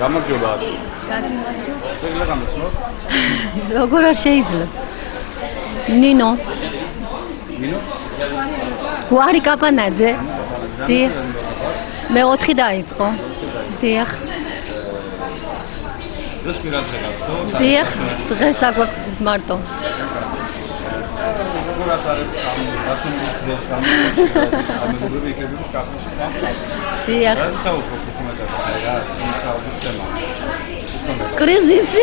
გამარჯობა. შეგიძლია გამოსვლოთ? როგორ არ შეიძლება? ნინო. ნინო? გვარი კაპანაძე. დიახ. მე 4 დაიწყო. დიახ. დღეს პირადზე გახსოვ? დიახ, დღეს აგვაქვს მარტო. როგორ არის ამ გასული დღეს გამოსვლები იქნება კაფეში სამყარო. დიახ. რა საუბრობთ ხომადა რა? იმ საუბრის თემა. კრიზისი.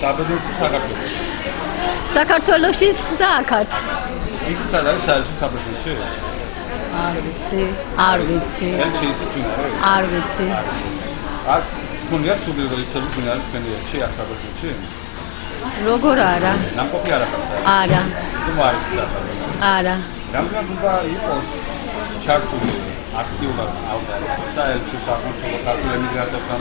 საბედნიერო საქართველოს. საქართველოში და აქაც. ის სადაა საერთო საბედნიეროში? არ ვიცი. არ ვიცი. აქ თქვენია სულიერი ცნობილი თქვენიებში ახალგაზრდებში? როგორ არა? ნამყოფი არა ხარ? არა. თუ მარიცდა? არა. რამდენად უნდა იყოს ჩართული აქტიურად საერთო საკონსულო ქართულ ემიგრანტებთან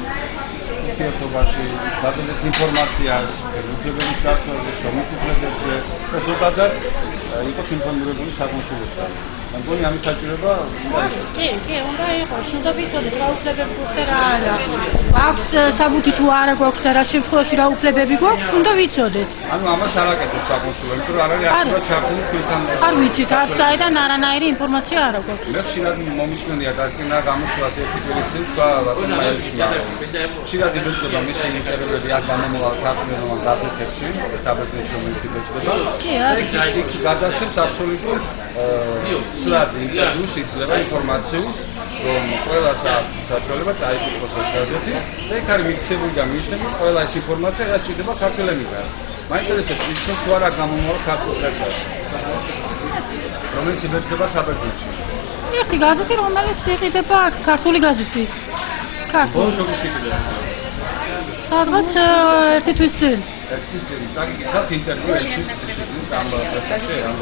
ურთიერთობაში, გადადის ინფორმაციას, უფლებების გასწორების, შრომის უფლებებზე და ზოგადად იყოს ინფორმირებული საკონსულოსთან. მგონი ამის საჭიროება უნდა იყოს. კი, უნდა იყოს. უნდა ვიცოდეთ რა უფლებები გვაქვს და რა არა. აქვს საბუთი თუ არა გვაქვს და რა შემთხვევაში რა უფლებები გვაქვს, უნდა ვიცოდეთ. ანუ ამას არ აკეთებს საკონსულო, იმიტომ რომ არ არის აქტიურად ჩართული თქვენთან. არ ვიცით, აქ საიდან არანაირი ინფორმაცია არ აქვს. მე ხშირად მომისმენია დაკინა გამოსვლას ერთი წელი წინ თქვა რატომაიჩია. ხშირად იბეჭდება მისი ინტერვიუები აქ გამომავალ ქართულენოვან გაზეთებში, საბერძნეთში მიიწვდება. კი, არის. იქ გადასცემს აბსოლუტურ სლად ინტერვიუს იძლევა ინფორმაციას, რომ ყველა საშუალება დაიკითხოს ეს გაზეთი და იქ არის მიქცეული და მიშნები ყველა ეს ინფორმაცია, რაც ჭირდება ქართულ ემიგრანტებს. მაინტერესებს ის თუ არა გამომავალ ქართულ გაზეთში. რომელიც იბეჭდება საბერძნეთში. ერთი გაზეთი, რომელიც იყიდება ქართული გაზეთი. ქართული. ბოლშევიკი იყიდება. სადღაც ერთი თვის წინ. ერთი თვის წინ. დაგიგებთ ინტერვიუ ერთი თვის წინ ამ პრესაში ამ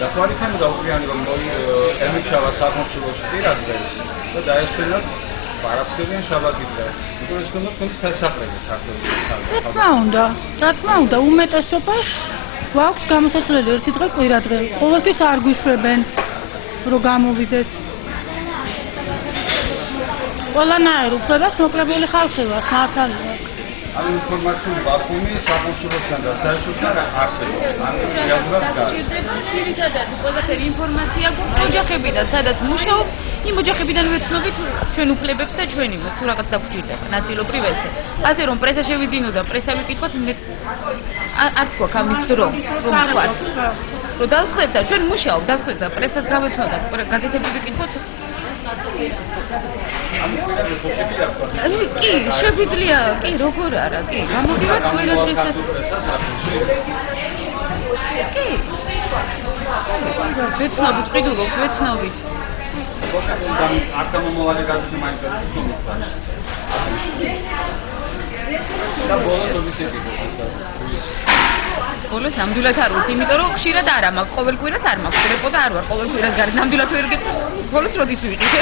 და ხარიფენ და უკრიანი რომ ემიშავა საკონსულოში პირადზე და დაესწრინოთ პარასკევიან შაბათიდან. უკვე ეს უნდა თქვენ დასახლებით საქართველოს. რა თქმა უნდა, უმეტესობას გვაქვს გამოსასვლელი ერთი დღე კვირა დღე. ყოველთვის არ გვიშვებენ რომ გამოვიდეთ. ყველანაირ უფლებას მოკლებული ხალხი ვართ, მართალია. ამ ინფორმაციული ვაკუუმი საკონსულოსთან და საერთოდან არსებობს. ანუ რეალურად გასაგებია. ძირითადად ყველაფერი ინფორმაცია გვაქვს ოჯახებიდან, სადაც მუშაობთ, იმ ოჯახებიდან ვეცნობით ჩვენ უფლებებს და ჩვენ იმას თუ რაღაც დაგვჭირდება, ნაწილობრივ ესე. ასე რომ პრესა შევიდინოდა, პრესა ვიკითხოთ, მე არც გვაქვს ამის დრო, რომ ვთქვათ. რომ დავსხვეთ და ჩვენ მუშაობთ, დავსხვეთ და პრესას გავეცნოთ, გაზეთები ვიკითხოთ. კი, შეგვიძლია, კი, როგორ არა, კი, გამოდივართ ყველა დღესაც. კი. ვეცნობით, ყიდულობთ, ვეცნობით. აქ გამომავალი გაზეთი მაინტერესებს. და ბოლოს ომის ეკითხება. ბოლოს ნამდვილად არ ვთქვი, იმიტომ რომ ხშირად არა მაქვს, ყოველ კვირას არ მაქვს, რეპო და არ ვარ, ყოველ კვირას გარეთ ნამდვილად ვერ გეტყვი, ბოლოს როდის ვიყიდე?